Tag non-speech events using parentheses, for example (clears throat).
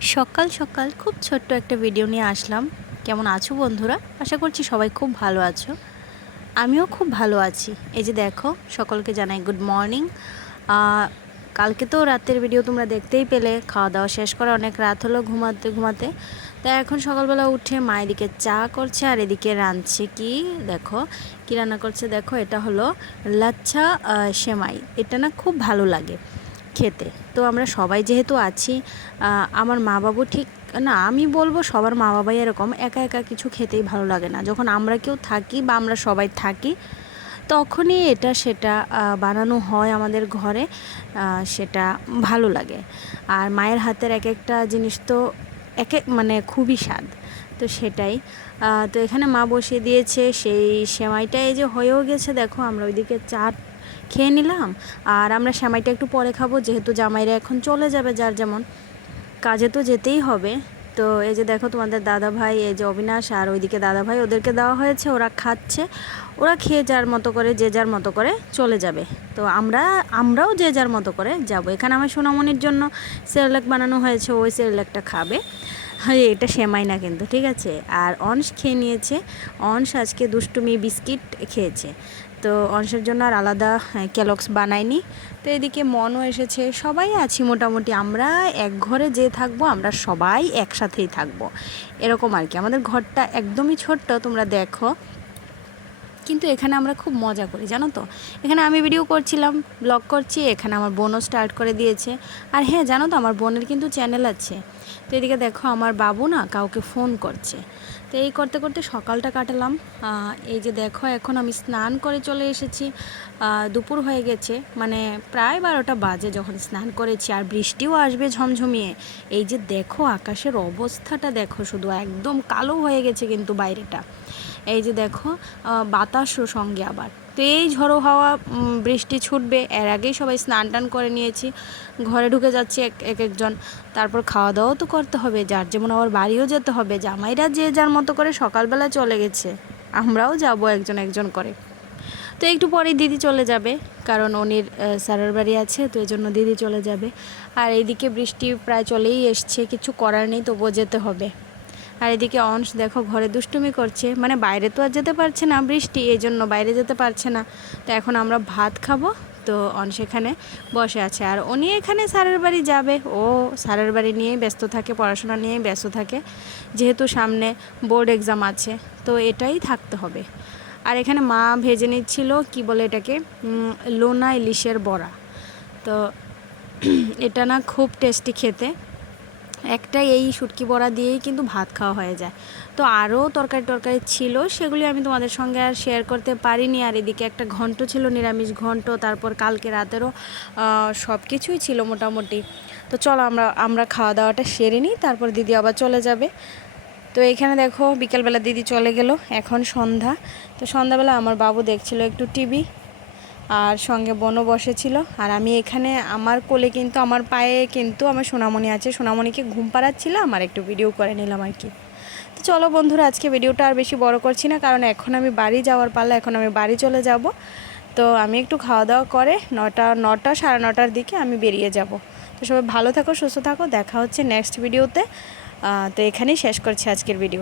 সকাল সকাল খুব ছোট্ট একটা ভিডিও নিয়ে আসলাম। কেমন আছো বন্ধুরা? আশা করছি সবাই খুব ভালো আছো। আমিও খুব ভালো আছি। এই যে দেখো, সকলকে জানাই গুড মর্নিং কালকে তো রাতের ভিডিও তোমরা দেখতেই পেলে। খাওয়া দাওয়া শেষ করে অনেক রাত হলো ঘুমাতে ঘুমাতে। তাই এখন সকালবেলা উঠে মা এদিকে চা করছে আর এদিকে রাঁধছে কি? দেখো, কি রান্না করছে? দেখো, এটা হলো লাচ্ছা সেমাই। এটা না খুব ভালো লাগে। খেতে। তো আমরা সবাই যেহেতু আছি আমার মা বাবু ঠিক, না, আমি বলব সবার মা বাবাই এরকম একা একা কিছু খেতেই ভালো লাগে না। যখন আমরা কেউ থাকি বা আমরা সবাই থাকি, তখনই এটা সেটা বানানো হয় আমাদের ঘরে সেটা ভালো লাগে। আর মায়ের হাতের এক একটা জিনিস তো এক এক মানে খুবই স্বাদ, তো সেটাই। তো এখানে মা বসিয়ে দিয়েছে, সেই সেমাইটা এই যে হয়েও গেছে, দেখো আমরা ওইদিকে চা খেয়ে নিলাম। আর আমরা সেমাইটা একটু পরে খাব, যেহেতু জামাইরা এখন চলে যাবে যার যেমন কাজে তো যেতেই হবে। তো এই যে দেখো তোমাদের দাদা ভাই এই যে অবিনাশ আর ওইদিকে দাদা ভাই ওদেরকে দেওয়া হয়েছে, ওরা খাচ্ছে। ওরা খেয়ে যার মতো করে, যে যার মতো করে চলে যাবে। তো আমরা, আমরাও যে যার মতো করে যাব। এখানে আমার সোনামণির জন্য সেরেলাক বানানো হয়েছে, ওই সেরেলাকটা খাবে। এটা সেমাই না কিন্তু, ঠিক আছে? আর অংশ খেয়ে নিয়েছে। অংশ আজকে দুষ্টুমি বিস্কিট খেয়েছে। তো অংশের জন্য আর আলাদা ক্যালক্স বানায়নি তো এদিকে মনও এসেছে, সবাই আছি মোটামুটি। আমরা এক ঘরে যে থাকব, আমরা সবাই একসাথেই থাকব। এরকম আর কি। আমাদের ঘরটা একদমই ছোট্ট, তোমরা দেখো। কিন্তু এখানে আমরা খুব মজা করি, জানো তো? এখানে আমি ভিডিও করছিলাম ব্লগ করছি, এখানে আমার বোনও স্টার্ট করে দিয়েছে। আর হ্যাঁ জানো তো, আমার বোনের কিন্তু চ্যানেল আছে। তো এদিকে দেখো, আমার বাবু না কাউকে ফোন করছে। তো এই করতে করতে সকালটা কাটালাম। এই যে দেখো, এখন আমি স্নান করে চলে এসেছি। দুপুর হয়ে গেছে মানে প্রায় বারোটা বাজে যখন স্নান করেছি, আর বৃষ্টিও আসবে ঝমঝমিয়ে। এই যে দেখো, আকাশের অবস্থাটা দেখো, শুধু একদম কালো হয়ে গেছে কিন্তু বাইরেটা। এই যে দেখো বাতাসও সঙ্গে আবার। তো এই ঝড়ো হাওয়া বৃষ্টি ছুটবে, এর আগেই সবাই স্নান টান করে নিয়েছি। ঘরে ঢুকে যাচ্ছে এক এক একজন। তারপর খাওয়া দাওয়াও তো করতে হবে, যার যেমন আবার বাড়িও যেতে হবে। জামাইরা যে যার মতো করে সকালবেলা চলে গেছে, আমরাও যাব একজন একজন করে। তো একটু পরেই দিদি চলে যাবে, কারণ উনির স্যারের বাড়ি আছে, তো এই জন্য দিদি চলে যাবে। আর এইদিকে বৃষ্টি প্রায় চলেই এসছে, কিছু করার নেই, তবুও যেতে হবে। আর এদিকে অংশ দেখো, ঘরে দুষ্টুমি করছে। মানে বাইরে তো আর যেতে পারছে না বৃষ্টি এই জন্য বাইরে যেতে পারছে না। তো এখন আমরা ভাত খাব। তো অংশ এখানে বসে আছে। আর উনি এখানে স্যারের বাড়ি যাবে। ও স্যারের বাড়ি নিয়েই ব্যস্ত থাকে, পড়াশোনা নিয়েই ব্যস্ত থাকে। যেহেতু সামনে বোর্ড এক্সাম আছে, তো এটাই থাকতে হবে। আর এখানে মা ভেজে নিচ্ছিল, কি বলে এটাকে? লোনা ইলিশের বড়া। তো (clears throat) এটা না খুব টেস্টি খেতে। একটা এই শুটকি বড়া দিয়েই কিন্তু ভাত খাওয়া হয়ে যায়। তো আরও তরকারি টরকারি ছিল, সেগুলি আমি তোমাদের সঙ্গে আর শেয়ার করতে পারিনি। আর এদিকে একটা ঘন্ট ছিল, নিরামিষ ঘন্ট, তারপর কালকে রাতেরও সব কিছুই ছিল মোটামুটি। তো চলো আমরা আমরা খাওয়া দাওয়াটা সেরে নিই, তারপর দিদি আবার চলে যাবে। তো এখানে দেখো, বিকেলবেলা দিদি চলে গেল, এখন সন্ধ্যা। তো সন্ধ্যাবেলা আমার বাবু দেখছিল একটু টিভি আর সঙ্গে বোনও বসেছিল। আর আমি এখানে, আমার কোলে কিন্তু, আমার পায়ে কিন্তু আমার সোনামণি আছে। সোনামণিকে ঘুম পাড়াচ্ছিলাম আর একটু ভিডিও করে নিলাম আর কি। তো চলো বন্ধুরা, আজকে ভিডিওটা আর বেশি বড় করছি না, কারণ এখন আমি বাড়ি যাওয়ার পালা, এখন আমি বাড়ি চলে যাব। তো আমি একটু খাওয়া দাওয়া করে নটা নটা, সাড়ে নটার দিকে আমি বেরিয়ে যাব। তো সবাই ভালো থাকো, সুস্থ থাকো, দেখা হচ্ছে নেক্সট ভিডিওতে তো এখানেই শেষ করছি আজকের ভিডিও